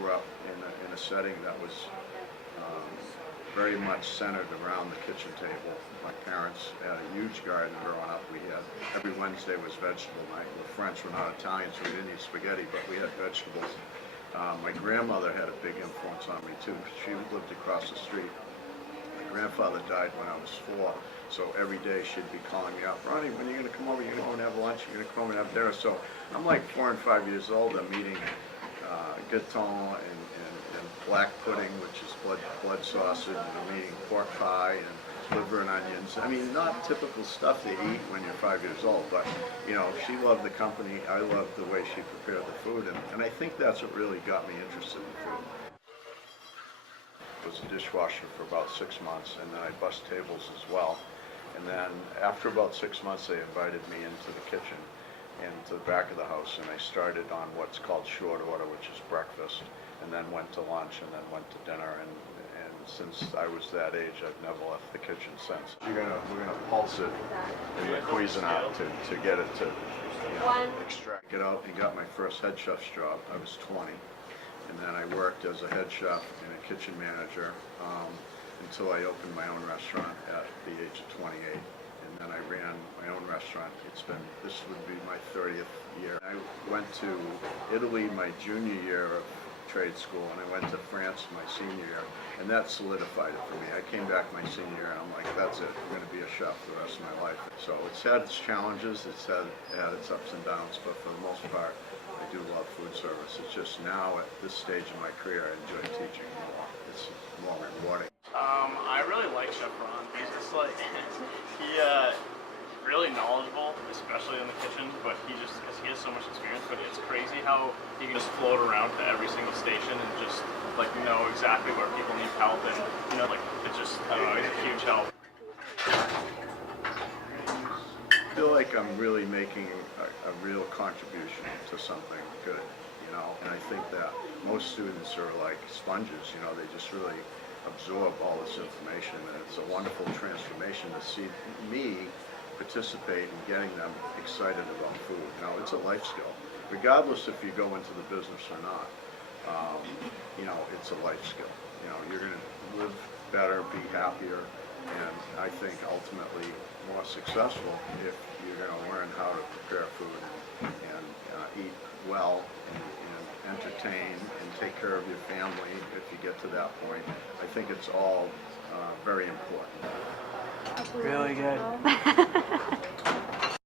grew up in a setting that was very much centered around the kitchen table. My parents had a huge garden growing up. We had, every Wednesday was vegetable night. We're French, we're not Italian, so we didn't eat spaghetti, but we had vegetables. My grandmother had a big influence on me too. She lived across the street. My grandfather died when I was 4, so every day she'd be calling me up, Ronnie, when are you going to come over? You're going to come and have lunch? You're going to come over and have dinner? So I'm like 4 and 5 years old. I'm eating gâteau and black pudding, which is blood sausage, and I'm eating pork pie and liver and onions. I mean, not typical stuff to eat when you're 5 years old, but, you know, she loved the company. I loved the way she prepared the food, and I think that's what really got me interested in food. I was a dishwasher for about 6 months, and then I bussed tables as well. And then after about 6 months, they invited me into the kitchen and to the back of the house, and I started on what's called short order, which is breakfast, and then went to lunch, and then went to dinner, and since I was that age, I've never left the kitchen since. We're gonna pulse it in the Cuisinart to get it to, you know, extract it out. And got my first head chef's job. I was 20, and then I worked as a head chef and a kitchen manager until I opened my own restaurant at the age of 28. And then I ran my own restaurant. This would be my 30th year. I went to Italy my junior year of trade school, and I went to France my senior year, and that solidified it for me. I came back my senior year, and I'm like, that's it. I'm going to be a chef the rest of my life. So it's had its challenges, it's had its ups and downs, but for the most part, I do love food service. It's just now at this stage in my career, I enjoy teaching more. It's more rewarding. I really like Chef Ron. He's just like, really knowledgeable, especially in the kitchen, but because he has so much experience, but it's crazy how he can just float around to every single station and just like know exactly where people need help, and you know, like it's just, I don't know, he's a huge help. I feel like I'm really making a real contribution to something good, you know, and I think that most students are like sponges, you know, they just really absorb all this information, and it's a wonderful transformation to see me participate in getting them excited about food. You know, it's a life skill. Regardless if you go into the business or not, you know, it's a life skill. You know, you're going to live better, be happier, and I think ultimately more successful if you're going to learn how to prepare food and eat well and entertain and take care of your family if you get to that point. I think it's all very important. Really good.